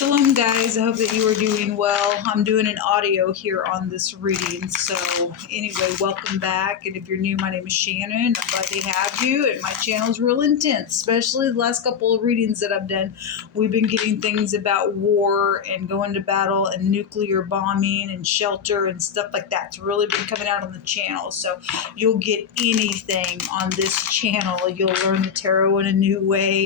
Shalom, guys. I hope that you are doing well. I'm doing an audio here on this reading. So anyway, welcome back. And if you're new, my name is Shannon. I'm glad to have you. And my channel is real intense, especially the last couple of readings that I've done. We've been getting things about war and going to battle and nuclear bombing and shelter and stuff like that. It's really been coming out on the channel. So you'll get anything on this channel. You'll learn the tarot in a new way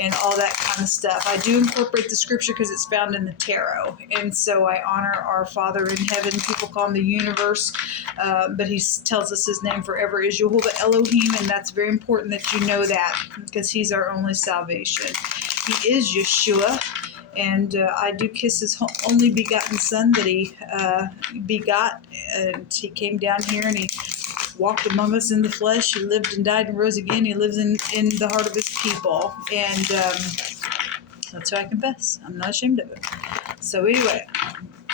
and all that kind of stuff. I do incorporate the scripture because it's found in the tarot, and so I honor our Father in heaven. People call him the universe, but he tells us his name forever is Jehovah Elohim, and that's very important that you know that because he's our only salvation. He is Yeshua, and I do kiss his only begotten son that he begot, and he came down here and he walked among us in the flesh. He lived and died and rose again. He lives in the heart of his people, and that's who I confess. I'm not ashamed of it. So anyway,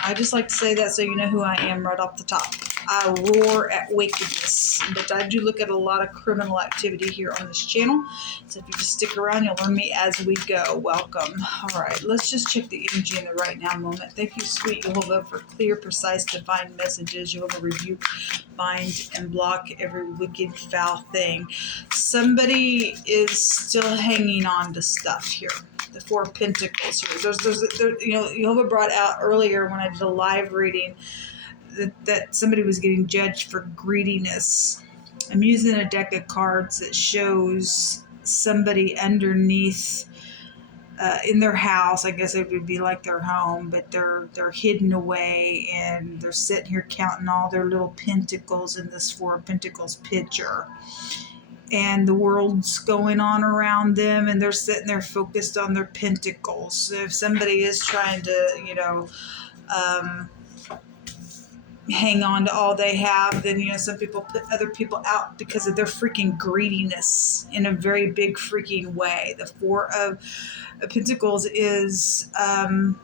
I just like to say that so you know who I am right off the top. I roar at wickedness, but I do look at a lot of criminal activity here on this channel. So if you just stick around, you'll learn me as we go. Welcome. All right, let's just check the energy in the right now moment. Thank you, sweet Jehovah, for clear, precise, divine messages. Jehovah, rebuke, bind, and block every wicked, foul thing. Somebody is still hanging on to stuff here. The Four of Pentacles here. There's you know, Jehovah brought out earlier when I did a live reading that somebody was getting judged for greediness. I'm using a deck of cards that shows somebody underneath in their house. I guess it would be like their home, but they're hidden away, and they're sitting here counting all their little pentacles in this Four of Pentacles picture. And the world's going on around them, and they're sitting there focused on their pentacles. So if somebody is trying to, you know, hang on to all they have, then, you know, some people put other people out because of their freaking greediness in a very big freaking way. The Four of Pentacles is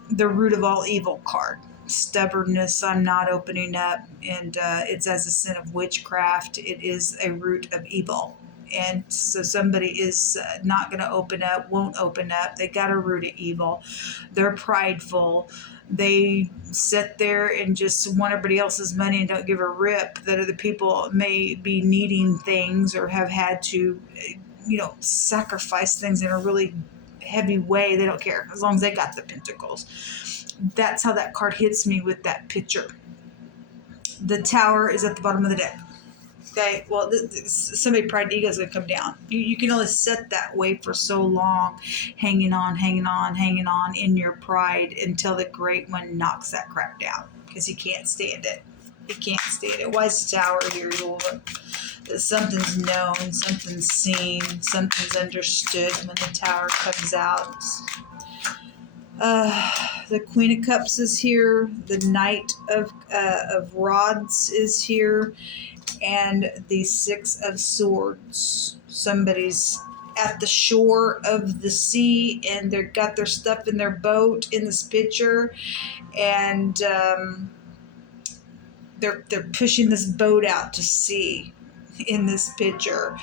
the root of all evil card. Stubbornness, I'm not opening up, and it's as a sin of witchcraft. It is a root of evil. And so somebody is not going to open up, won't open up. They got a root of evil. They're prideful. They sit there and just want everybody else's money and don't give a rip that other people may be needing things or have had to, you know, sacrifice things in a really heavy way. They don't care as long as they got the pentacles. That's how that card hits me with that picture. The Tower is at the bottom of the deck. Okay, well, somebody pride ego is going to come down. You can only sit that way for so long, hanging on in your pride until the Great One knocks that crap down, because he can't stand it. He can't stand it. Why is the Tower here? Something's known, something's seen, something's understood when the Tower comes out. The Queen of Cups is here. The Knight of Rods is here. And the Six of Swords. Somebody's at the shore of the sea, and they've got their stuff in their boat in this picture, and they're pushing this boat out to sea in this picture.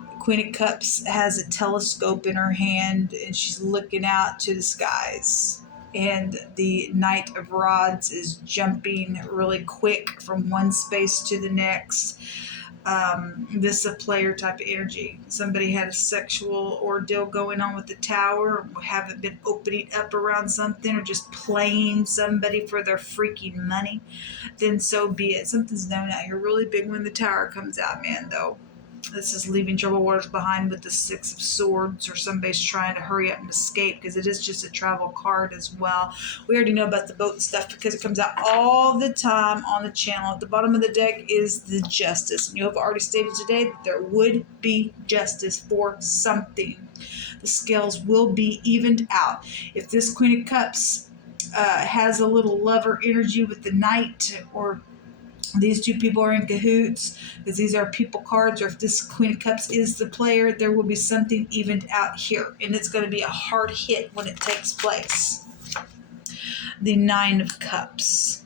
The Queen of Cups has a telescope in her hand, and she's looking out to the skies. And the Knight of Rods is jumping really quick from one space to the next. This is a player type of energy. Somebody had a sexual ordeal going on with the Tower, or haven't been opening up around something, or just playing somebody for their freaking money. Then so be it. Something's known out here really big when the Tower comes out, man, though. This is leaving troubled waters behind with the Six of Swords, or somebody's trying to hurry up and escape, because it is just a travel card as well. We already know about the boat stuff because it comes out all the time on the channel. At the bottom of the deck is the Justice. And you have already stated today that there would be justice for something. The scales will be evened out. If this Queen of Cups has a little lover energy with the Knight, or these two people are in cahoots, because these are people cards, or if this Queen of Cups is the player, there will be something evened out here, and it's going to be a hard hit when it takes place. The Nine of Cups.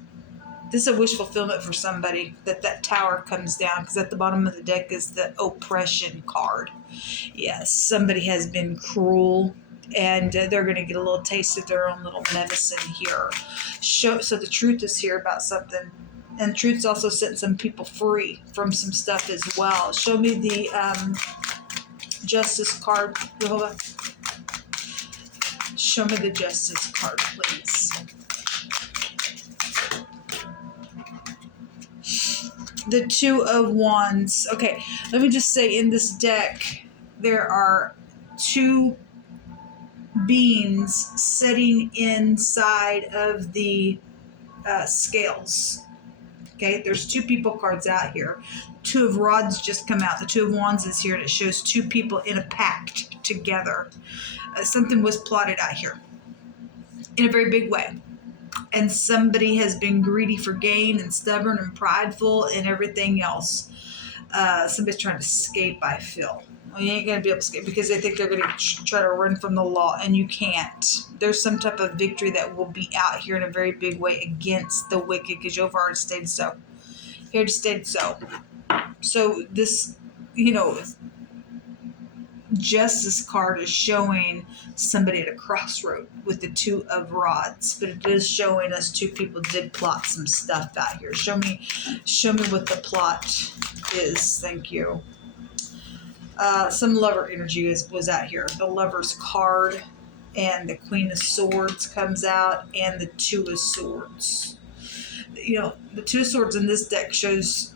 This is a wish fulfillment for somebody, that Tower comes down, because at the bottom of the deck is the oppression card. Yes, somebody has been cruel And they're going to get a little taste of their own little medicine here. So the truth is here about something. And truth's also setting some people free from some stuff as well. Show me the justice card, Jehovah. Show me the justice card, please. The Two of Wands. Okay, let me just say in this deck, there are two beings sitting inside of the scales. Okay, there's two people cards out here. Two of Rods just come out. The Two of Wands is here, and it shows two people in a pact together. Something was plotted out here in a very big way. And somebody has been greedy for gain and stubborn and prideful and everything else. Somebody's trying to escape, I feel. Well, you ain't going to be able to escape because they think they're going to try to run from the law, and you can't. There's some type of victory that will be out here in a very big way against the wicked, because you've already stated so. You already stated so. So this, Justice card is showing somebody at a crossroad with the Two of Rods, but it is showing us two people did plot some stuff out here. Show me what the plot is. Thank you. Some lover energy was out here. The Lover's card and the Queen of Swords comes out, and the Two of Swords. The Two of Swords in this deck shows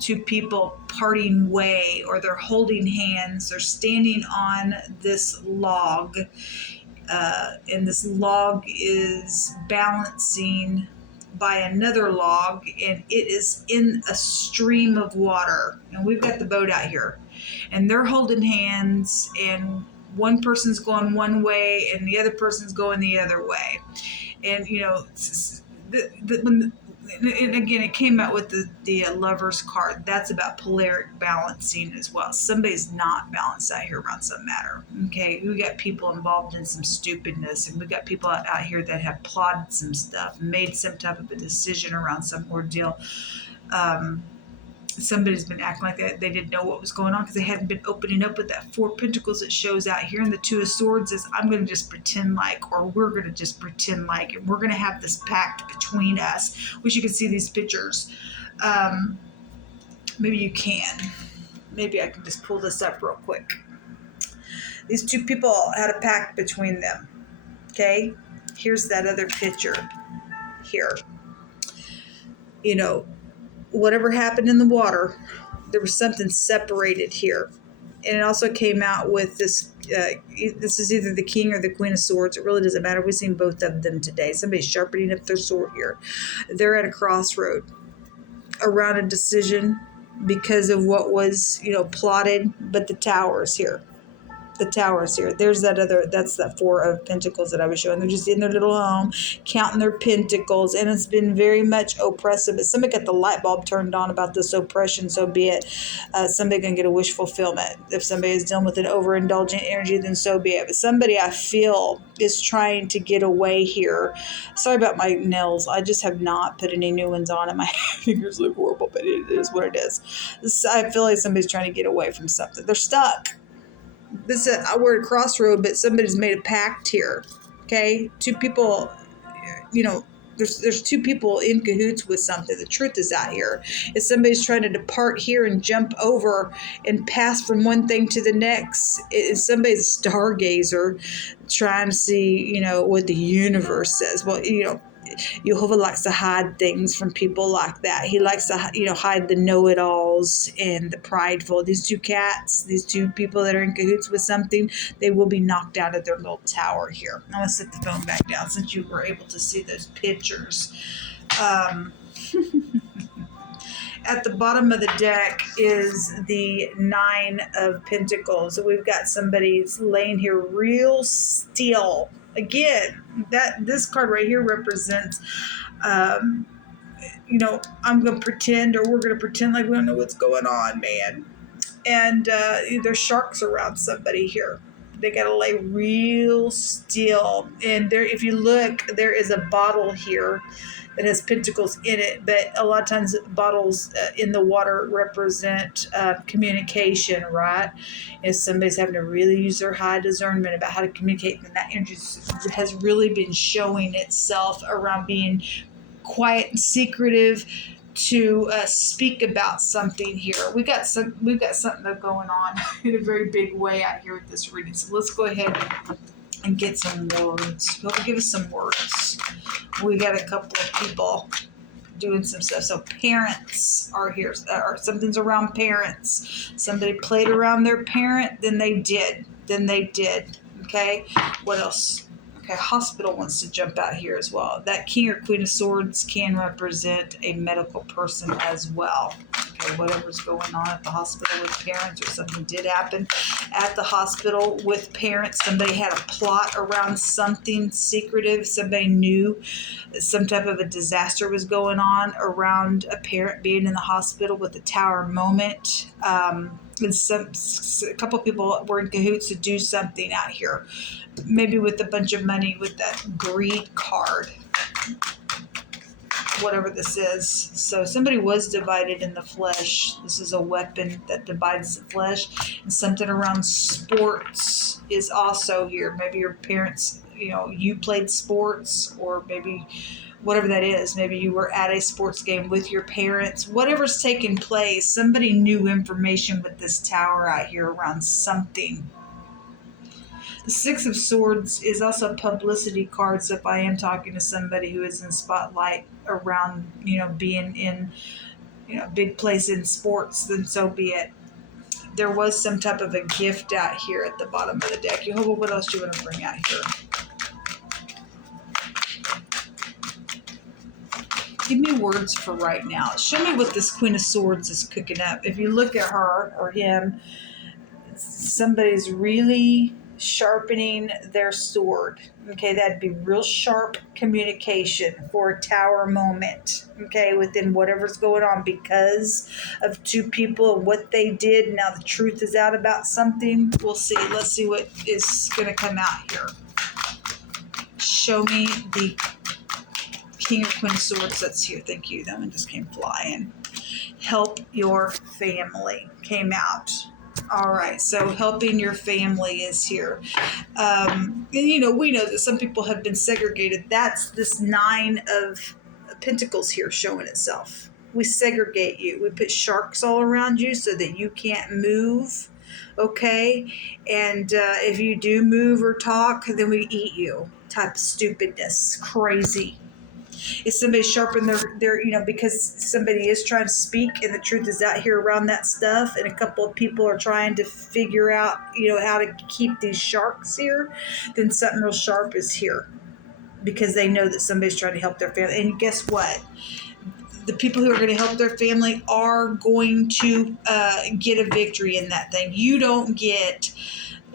two people parting way, or they're holding hands. They're standing on this log, and this log is balancing by another log, and it is in a stream of water. And we've got the boat out here, and they're holding hands, and one person's going one way and the other person's going the other way. And and again, it came out with the Lover's card. That's about polaric balancing as well. Somebody's not balanced out here around some matter. Okay, we got people involved in some stupidness, and we got people out here that have plotted some stuff, made some type of a decision around some ordeal. Somebody's been acting like that they didn't know what was going on because they hadn't been opening up with that Four of Pentacles that shows out here. And the Two of Swords is, I'm going to just pretend like, or we're going to just pretend like, and we're going to have this pact between us. Wish you could see these pictures. Maybe you can. Maybe I can just pull this up real quick. These two people had a pact between them. Okay? Here's that other picture here. Whatever happened in the water, there was something separated here. And it also came out with this, this is either the King or the Queen of Swords. It really doesn't matter. We've seen both of them today. Somebody's sharpening up their sword here. They're at a crossroad around a decision because of what was, plotted, but the Tower is here. The Tower is here. There's that's that Four of Pentacles that I was showing. They're just in their little home, counting their pentacles, and it's been very much oppressive. But somebody got the light bulb turned on about this oppression, so be it. Somebody can get a wish fulfillment. If somebody is dealing with an overindulgent energy, then so be it. But somebody I feel is trying to get away here. Sorry about my nails. I just have not put any new ones on, and my fingers look horrible, but it is what it is. I feel like somebody's trying to get away from something. They're stuck. We're at a crossroad, but somebody's made a pact here. Okay, two people, there's two people in cahoots with something. The truth is out here. If somebody's trying to depart here and jump over and pass from one thing to the next, if somebody's a stargazer trying to see, what the universe says. Well, Jehovah likes to hide things from people like that. He likes to, hide the know-it-alls and the prideful. These two cats, these two people that are in cahoots with something, they will be knocked out of their little tower here. I'm going to set the phone back down since you were able to see those pictures. At the bottom of the deck is the Nine of Pentacles. So we've got somebody laying here real still. Again, this card right here represents, I'm going to pretend, or we're going to pretend like we don't know what's going on, man. And there's sharks around somebody here. They got to lay real still. And there, if you look, there is a bottle here that has pentacles in it, but a lot of times bottles in the water represent communication, right? If somebody's having to really use their high discernment about how to communicate, then that energy has really been showing itself around being quiet and secretive to speak about something here. We've got something going on in a very big way out here with this reading. So let's go ahead and get some words. Give us some words. We got a couple of people doing some stuff. So parents are here, or something's around parents. Somebody played around their parent, then they did. Okay, what else? Okay, hospital wants to jump out here as well. That King or Queen of Swords can represent a medical person as well. Okay, whatever's going on at the hospital with parents, or something did happen at the hospital with parents. Somebody had a plot around something secretive. Somebody knew some type of a disaster was going on around a parent being in the hospital with the Tower moment. And a couple of people were in cahoots to do something out here, maybe with a bunch of money with that greed card, whatever this is. So somebody was divided in the flesh. This is a weapon that divides the flesh. And something around sports is also here. Maybe your parents, you played sports, or maybe whatever that is. Maybe you were at a sports game with your parents. Whatever's taking place, somebody knew information with this Tower out here around something. The Six of Swords is also a publicity card. So if I am talking to somebody who is in spotlight around, being in, big place in sports, then so be it. There was some type of a gift out here at the bottom of the deck. Jehovah, what else do you want to bring out here? Give me words for right now. Show me what this Queen of Swords is cooking up. If you look at her or him, somebody's really sharpening their sword. Okay, that'd be real sharp communication for a Tower moment. Okay, within whatever's going on because of two people and what they did. Now the truth is out about something. We'll see. Let's see what is going to come out here. Show me the King or Queen of Swords that's here. Thank you. That one just came flying. Help your family came out. All right, so helping your family is here. And, we know that some people have been segregated. That's this Nine of Pentacles here showing itself. We segregate you. We put sharks all around you so that you can't move, okay? And if you do move or talk, then we eat you. Type of stupidness. Crazy. If somebody sharpened their because somebody is trying to speak and the truth is out here around that stuff, and a couple of people are trying to figure out, how to keep these sharks here, then something real sharp is here because they know that somebody's trying to help their family. And guess what? The people who are going to help their family are going to get a victory in that thing. You don't get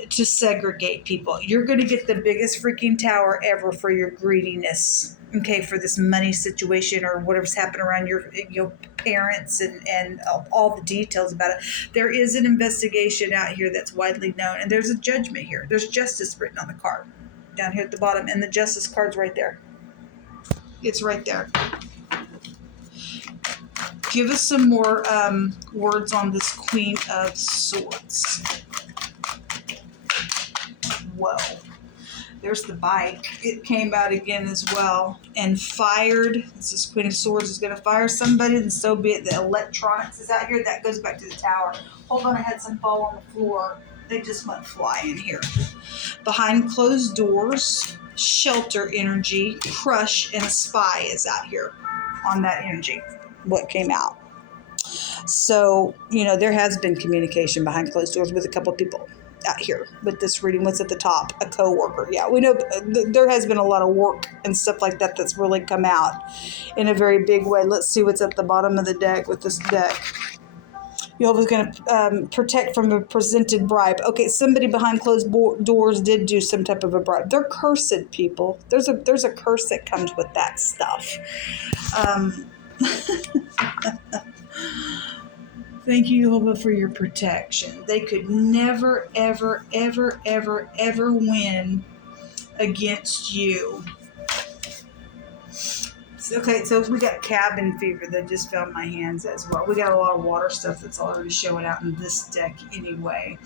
to segregate people. You're going to get the biggest freaking Tower ever for your greediness. Okay, for this money situation or whatever's happened around your parents and all the details about it. There is an investigation out here that's widely known, and there's a judgment here. There's justice written on the card down here at the bottom, and the justice card's right there. It's right there. Give us some more words on this Queen of Swords. Whoa. There's the bike. It came out again as well and fired. This is Queen of Swords is going to fire somebody, and so be it. The electronics is out here. That goes back to the Tower. Hold on, I had some fall on the floor. They just went flying here. Behind closed doors, shelter energy, crush, and a spy is out here on that energy. What came out. So, there has been communication behind closed doors with a couple of people out here with this reading. What's at the top? A co-worker. Yeah, we know there has been a lot of work and stuff like that that's really come out in a very big way. Let's see what's at the bottom of the deck with this deck. Jehovah's going to protect from a presented bribe. Okay, somebody behind closed doors did do some type of a bribe. They're cursed people. There's a curse that comes with that stuff. Thank you, Jehovah, for your protection. They could never, ever, ever, ever, ever win against you. Okay, so we got cabin fever that just found my hands as well. We got a lot of water stuff that's already showing out in this deck anyway.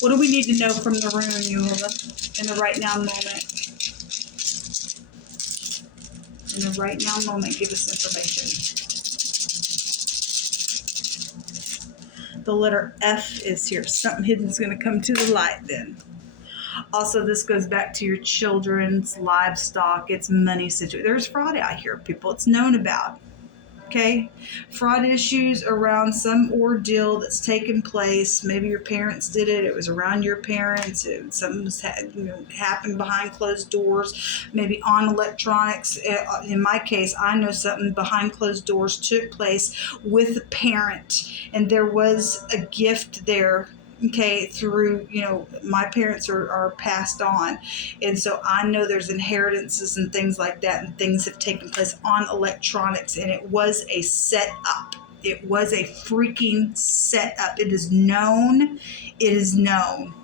What do we need to know from the room, Eula, in the right now moment? In the right now moment, give us information. The letter F is here. Something hidden is going to come to the light then. Also, this goes back to your children's livestock. It's money situation. There's fraud out here, people. It's known about. Okay, fraud issues around some ordeal that's taken place. Maybe your parents did it. It was around your parents. Something was happened behind closed doors. Maybe on electronics. In my case, I know something behind closed doors took place with a parent, and there was a gift there. Okay, through, my parents are passed on. And so I know there's inheritances and things like that, and things have taken place on electronics, and it was a setup. It was a freaking setup. It is known. It is known.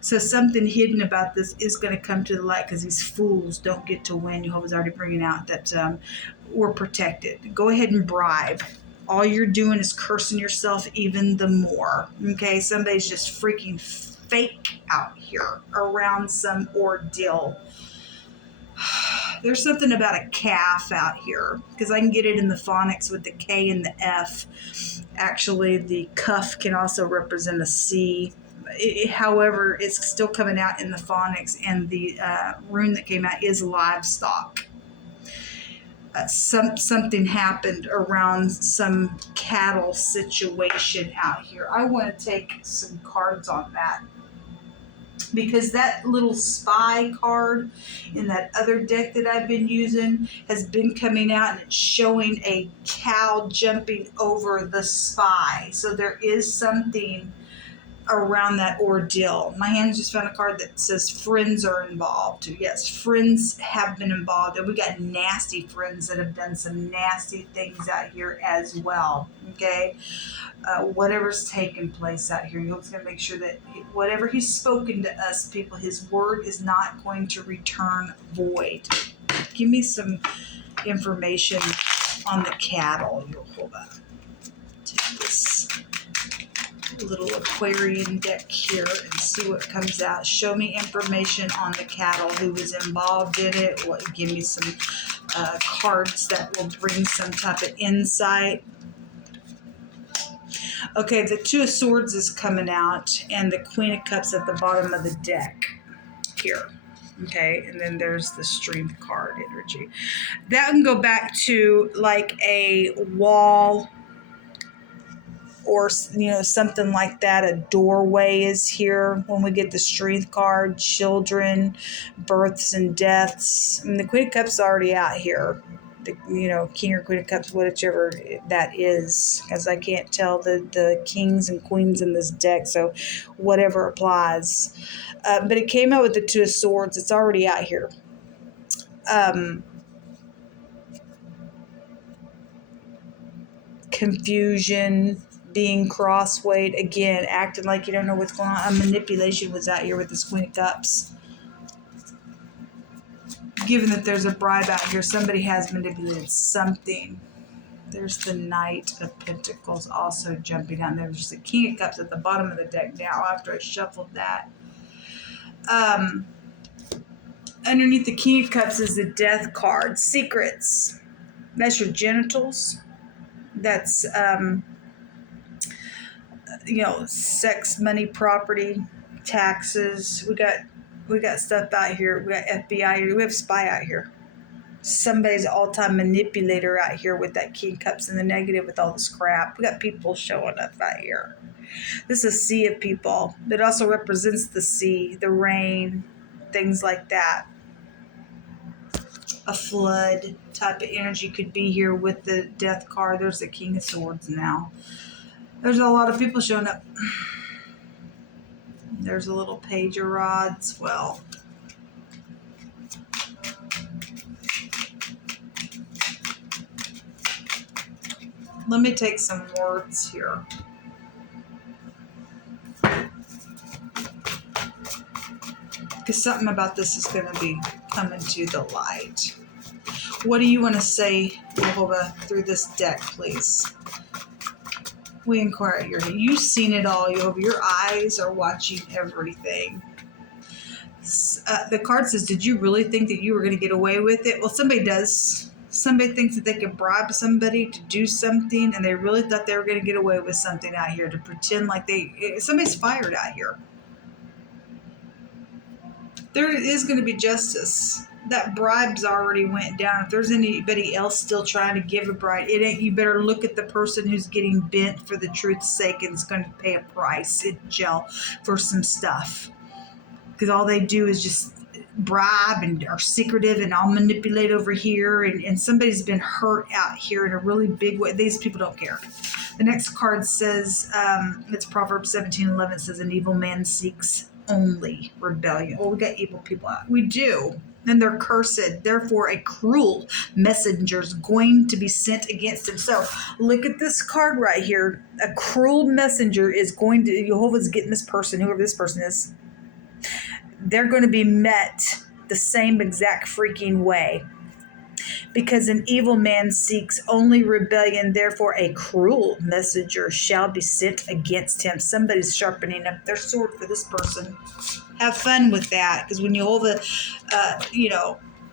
So something hidden about this is going to come to the light, because these fools don't get to win. Jehovah's already bringing out that we're protected. Go ahead and bribe. All you're doing is cursing yourself even the more. Okay, somebody's just freaking fake out here around some ordeal. There's something about a calf out here, because I can get it in the phonics with the K and the F. Actually, the cuff can also represent a C. However, it's still coming out in the phonics, and the rune that came out is livestock. Something happened around some cattle situation out here. I want to take some cards on that, because that little spy card in that other deck that I've been using has been coming out, and it's showing a cow jumping over the spy. So there is something around that ordeal. My hands just found a card that says friends are involved. Yes, friends have been involved, and we got nasty friends that have done some nasty things out here as well. Okay, whatever's taken place out here, He's going to make sure that whatever He's spoken to us, people, His word is not going to return void. Give me some information on the cattle. Hold on. Take this little Aquarian deck here and see what comes out. Show me information on the cattle, who was involved in it. Give me some cards that will bring some type of insight. Okay, the Two of Swords is coming out, and the Queen of Cups at the bottom of the deck here. Okay, and then there's the Strength card energy. That can go back to like a wall, or something like that. A doorway is here when we get the Strength card. Children, births and deaths. I mean, the Queen of Cups is already out here. The King or Queen of Cups, whichever that is, because I can't tell the kings and queens in this deck, so whatever applies. But it came out with the Two of Swords. It's already out here. Confusion, being crosswayed, again, acting like you don't know what's going on. A manipulation was out here with this Queen of Cups. Given that there's a bribe out here, somebody has manipulated something. There's the Knight of Pentacles also jumping down. There's the King of Cups at the bottom of the deck now after I shuffled that. Underneath the King of Cups is the Death card. Secrets. That's your genitals. That's sex, money, property, taxes. We got stuff out here. We got FBI here. We have spy out here. Somebody's all-time manipulator out here with that King of Cups in the negative with all this crap. We got people showing up out here. This is a sea of people. It also represents the sea, the rain, things like that. A flood type of energy could be here with the Death card. There's the King of Swords now. There's a lot of people showing up. There's a little Page of Rods. Well, let me take some words here. Because something about this is going to be coming to the light. What do you want to say, Jehovah, through this deck, please? We inquire at your head. You've seen it all, Jehovah. Your eyes are watching everything. The card says, did you really think that you were going to get away with it? Well, somebody does. Somebody thinks that they can bribe somebody to do something, and they really thought they were going to get away with something out here, to pretend like somebody's fired out here. There is going to be justice. That bribe's already went down. If there's anybody else still trying to give a bribe, it ain't. You better look at the person who's getting bent for the truth's sake and is going to pay a price in jail for some stuff. Because all they do is just bribe and are secretive, and I'll manipulate over here, and somebody's been hurt out here in a really big way. These people don't care. The next card says, it's Proverbs 17:11, says, an evil man seeks only rebellion. Oh, we got evil people out. We do. And they're cursed. Therefore, a cruel messenger is going to be sent against him. So look at this card right here. A cruel messenger is going to, Jehovah's getting this person, whoever this person is. They're going to be met the same exact freaking way. Because an evil man seeks only rebellion, therefore a cruel messenger shall be sent against him. Somebody's sharpening up their sword for this person. Have fun with that, because when Jehovah,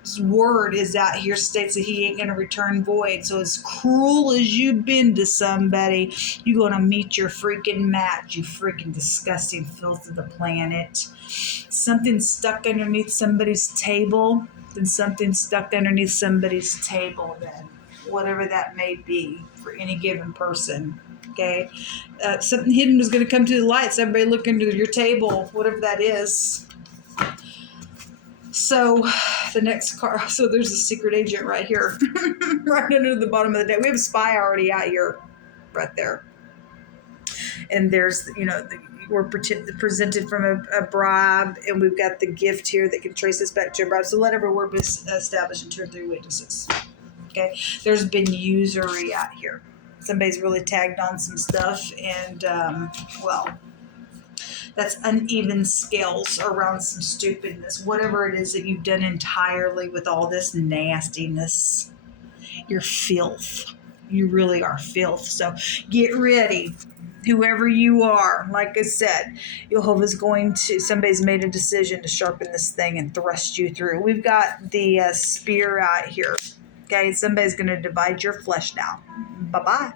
his word is out here, states that he ain't going to return void. So as cruel as you've been to somebody, you're going to meet your freaking match, you freaking disgusting filth of the planet. Something stuck underneath somebody's table, then something stuck underneath somebody's table, then whatever that may be for any given person. Okay, something hidden is going to come to the light. So everybody look into your table, whatever that is. So the next card, so there's a secret agent right here, right under the bottom of the deck. We have a spy already out here, right there. And there's, we're presented from a bribe, and we've got the gift here that can trace us back to a bribe. So let every word be established in 2 or 3 witnesses. Okay, there's been usury out here. Somebody's really tagged on some stuff, and that's uneven scales around some stupidness. Whatever it is that you've done entirely with all this nastiness, you're filth. You really are filth. So get ready. Whoever you are, like I said, somebody's made a decision to sharpen this thing and thrust you through. We've got the spear out here. Okay, somebody's going to divide your flesh now. Bye-bye.